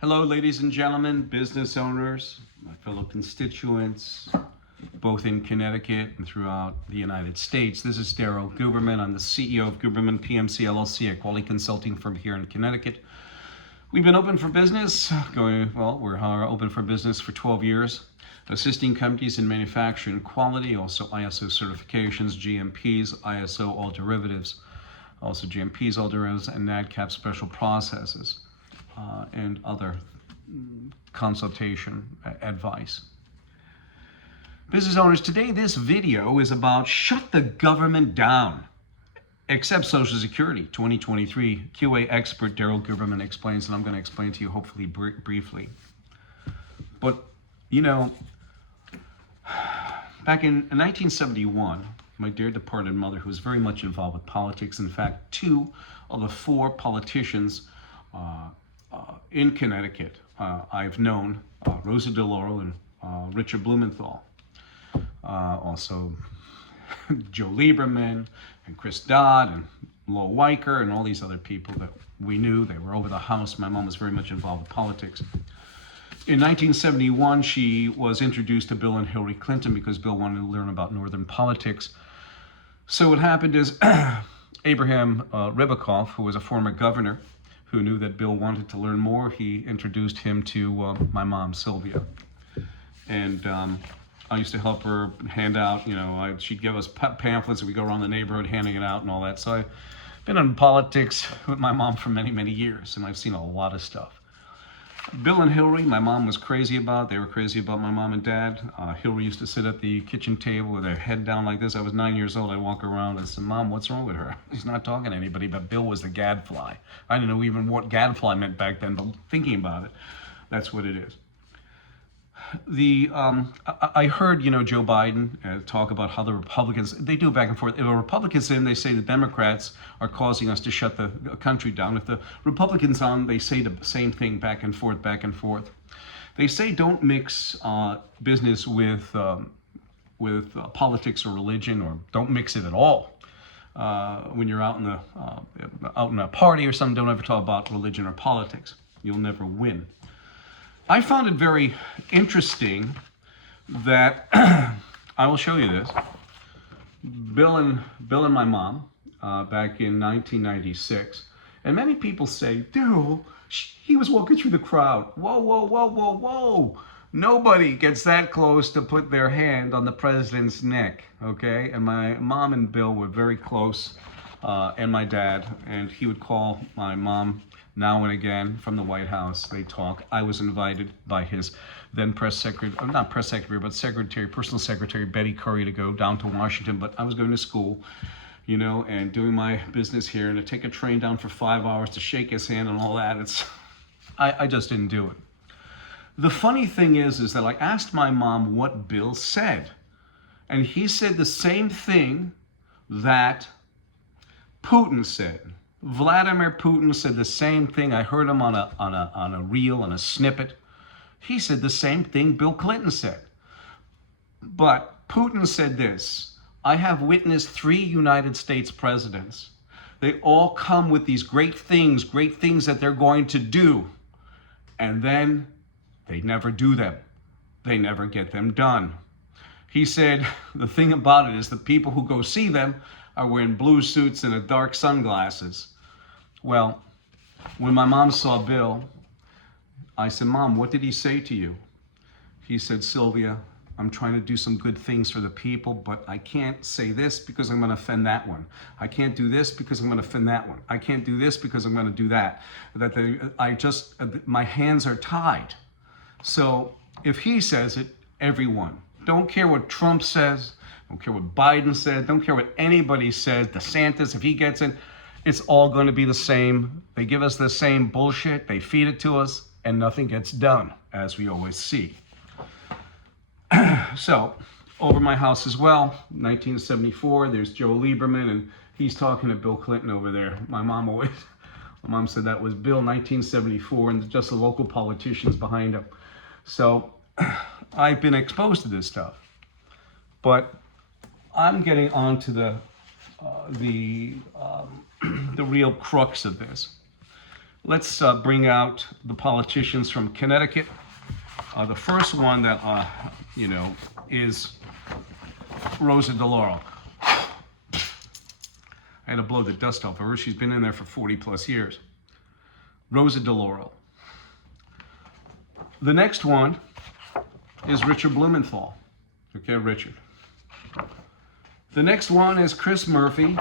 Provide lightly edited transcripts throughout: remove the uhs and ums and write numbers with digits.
Hello, ladies and gentlemen, business owners, my fellow constituents, both in Connecticut and throughout the United States. This is Daryl Guberman. I'm the CEO of Guberman PMC LLC, a quality consulting firm here in Connecticut. We've been open for business, we're open for business for 12 years, assisting companies in manufacturing quality, also ISO certifications, GMPs, ISO all derivatives, also GMPs, all derivatives, and NADCAP special processes. And other consultation advice. Business owners, today this video is about shut the government down. Except Social Security 2023. QA expert Daryl Guberman explains, and I'm going to explain to you hopefully briefly. But, you know, back in 1971, my dear departed mother, who was very much involved with politics, in fact, 2 of the 4 politicians in Connecticut I've known, Rosa DeLauro and Dick Blumenthal. Also Joe Lieberman and Chris Dodd and Lo Weicker and all these other people that we knew. They were over the house. My mom was very much involved with politics. In 1971, she was introduced to Bill and Hillary Clinton because Bill wanted to learn about Northern politics. So what happened is Abraham Ribicoff, who was a former governor, who knew that Bill wanted to learn more, he introduced him to my mom, Sylvia. And I used to help her hand out, she'd give us pamphlets and we'd go around the neighborhood handing it out and all that. So I've been in politics with my mom for many, many years, and I've seen a lot of stuff. Bill and Hillary, my mom was crazy about. They were crazy about my mom and dad. Hillary used to sit at the kitchen table with her head down like this. I was 9 years old. I'd walk around and say, "Mom, what's wrong with her? She's not talking to anybody." But Bill was the gadfly. I didn't know even what gadfly meant back then, but thinking about it, that's what it is. I heard, Joe Biden talk about how the Republicans, they do back and forth. If a Republican's in, they say the Democrats are causing us to shut the country down. If the Republicans on, they say the same thing back and forth, back and forth. They say don't mix business with politics or religion, or don't mix it at all. When you're out in a party or something, don't ever talk about religion or politics. You'll never win. I found it very interesting that I will show you this. Bill and my mom back in 1996, and many people say, "Daryl, he was walking through the crowd." Whoa, whoa, whoa, whoa, whoa! Nobody gets that close to put their hand on the president's neck, okay? And my mom and Bill were very close, and my dad, and he would call my mom now and again from the White House. They talk. I was invited by his then personal secretary, Betty Curry, to go down to Washington, but I was going to school, and doing my business here, and to take a train down for 5 hours to shake his hand and all that. I just didn't do it. The funny thing is that I asked my mom what Bill said, and he said the same thing that Putin said. Vladimir Putin said the same thing. I heard him on a reel, on a snippet. He said the same thing Bill Clinton said. But Putin said this: "I have witnessed 3 United States presidents. They all come with these great things that they're going to do. And then they never do them. They never get them done." He said the thing about it is the people who go see them are wearing blue suits and dark sunglasses. Well, when my mom saw Bill, I said, "Mom, what did he say to you?" He said, "Sylvia, I'm trying to do some good things for the people, but I can't say this because I'm going to offend that one. I can't do this because I'm going to offend that one. I can't do this because I'm going to do that. My hands are tied." So if he says it, everyone, don't care what Trump says, don't care what Biden said, don't care what anybody says, DeSantis, if he gets it, it's all going to be the same. They give us the same bullshit, they feed it to us, and nothing gets done, as we always see. So, over my house as well, 1974, there's Joe Lieberman, and he's talking to Bill Clinton over there. My mom said that was Bill, 1974, and just the local politicians behind him. So, I've been exposed to this stuff. But I'm getting on to the real crux of this. let's bring out the politicians from Connecticut. The first one that, is Rosa DeLauro. I had to blow the dust off of her. She's been in there for 40 plus years. Rosa DeLauro. The next one is Richard Blumenthal. Okay, Richard. The next one is Chris Murphy.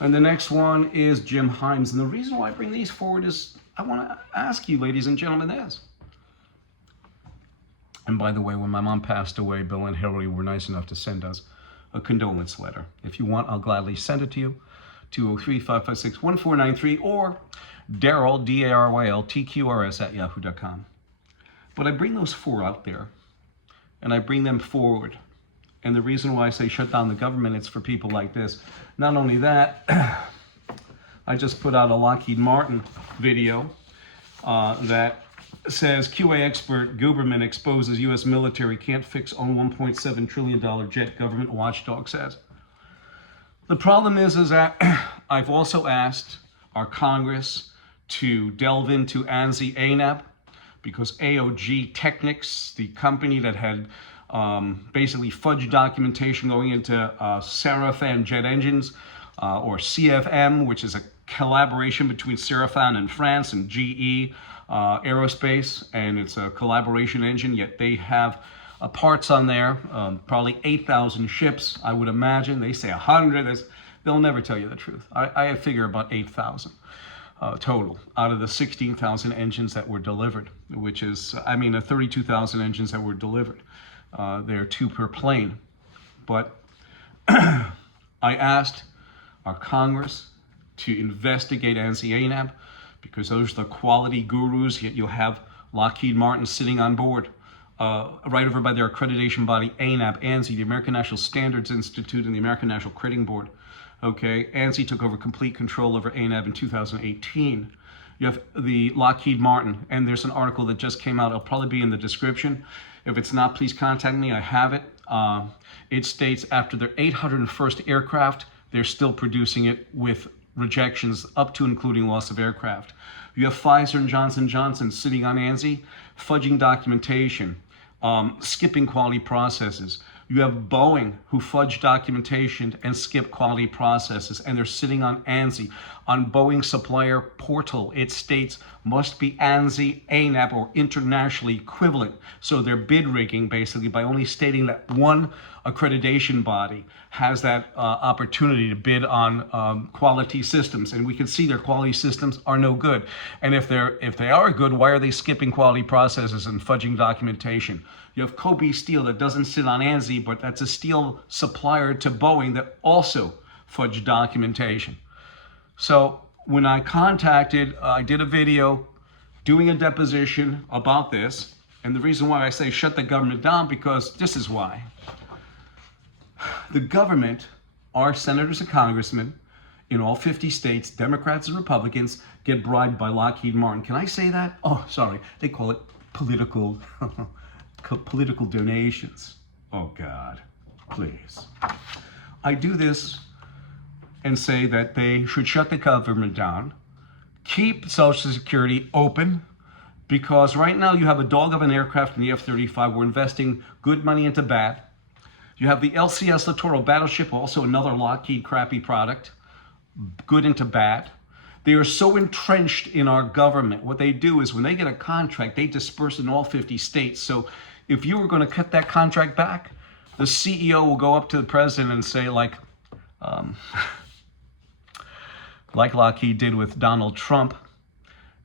And the next one is Jim Himes. And the reason why I bring these forward is I want to ask you, ladies and gentlemen, this. And by the way, when my mom passed away, Bill and Hillary were nice enough to send us a condolence letter. If you want, I'll gladly send it to you. 203-556-1493 or Daryl, D-A-R-Y-L, T-Q-R-S at yahoo.com. But I bring those four out there, and I bring them forward. And the reason why I say shut down the government, it's for people like this. Not only that, I just put out a Lockheed Martin video that says QA expert Guberman exposes U.S. military can't fix own $1.7 trillion jet, government watchdog says. The problem is that I've also asked our Congress to delve into ANSI ANAP because AOG Technics, the company that had basically fudge documentation going into Seraphim jet engines, or CFM, which is a collaboration between Seraphim in France and GE Aerospace, and it's a collaboration engine, yet they have parts on there, probably 8,000 ships, I would imagine. They say 100. They'll never tell you the truth. I figure about 8,000 total out of the 16,000 engines that were delivered, which is, 32,000 engines that were delivered. There are 2 per plane. But I asked our Congress to investigate ANSI ANAP because those are the quality gurus, yet you'll have Lockheed Martin sitting on board. Right over by their accreditation body, ANAP, ANSI, the American National Standards Institute, and the American National Crediting Board. Okay, ANSI took over complete control over ANAP in 2018. You have the Lockheed Martin, and there's an article that just came out. It'll probably be in the description. If it's not, please contact me. I have it. It states after their 801st aircraft, they're still producing it with rejections up to including loss of aircraft. You have Pfizer and Johnson & Johnson sitting on ANSI, fudging documentation, skipping quality processes. You have Boeing who fudge documentation and skip quality processes, and they're sitting on ANSI. On Boeing supplier portal, it states must be ANSI, ANAP, or internationally equivalent. So they're bid rigging basically by only stating that one accreditation body has that opportunity to bid on quality systems, and we can see their quality systems are no good. And if they are good, why are they skipping quality processes and fudging documentation? You have Kobe Steel that doesn't sit on ANSI, but that's a steel supplier to Boeing that also fudged documentation. So when I did a video doing a deposition about this, and the reason why I say shut the government down, because this is why. The government, our senators and congressmen in all 50 states, Democrats and Republicans, get bribed by Lockheed Martin. Can I say that? Oh, sorry. They call it political donations. Oh, God, please. I do this and say that they should shut the government down, keep Social Security open, because right now you have a dog of an aircraft in the F-35. We're investing good money into bad. You have the LCS Littoral battleship, also another Lockheed crappy product, good into bad. They are so entrenched in our government. What they do is when they get a contract, they disperse in all 50 states. So if you were going to cut that contract back, the CEO will go up to the president and say, like Lockheed did with Donald Trump,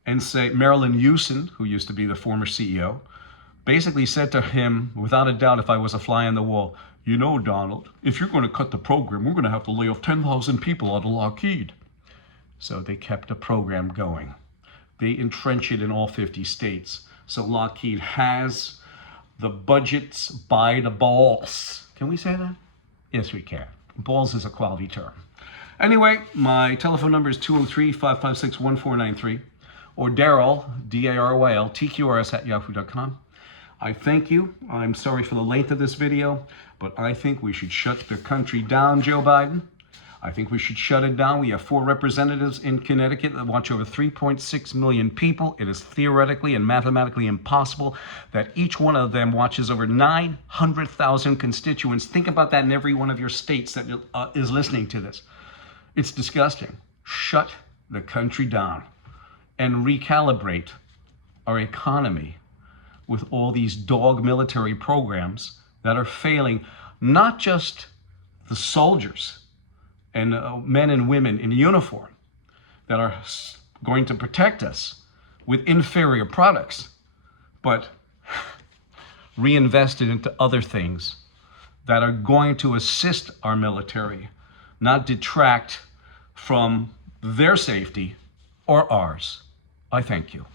and say, Marilyn Houston, who used to be the former CEO, basically said to him, without a doubt, if I was a fly on the wall, you know, Donald, if you're going to cut the program, we're going to have to lay off 10,000 people out of Lockheed. So they kept the program going. They entrench it in all 50 states. So Lockheed has the budgets by the balls. Can we say that? Yes, we can. Balls is a quality term. Anyway, my telephone number is 203-556-1493 or Daryl, D-A-R-Y-L, T-Q-R-S at yahoo.com. I thank you. I'm sorry for the length of this video, but I think we should shut the country down, Joe Biden. I think we should shut it down. We have 4 representatives in Connecticut that watch over 3.6 million people. It is theoretically and mathematically impossible that each one of them watches over 900,000 constituents. Think about that in every one of your states that is listening to this. It's disgusting. Shut the country down and recalibrate our economy with all these dog military programs that are failing not just the soldiers and men and women in uniform that are going to protect us with inferior products, but reinvested into other things that are going to assist our military, not detract from their safety or ours. I thank you.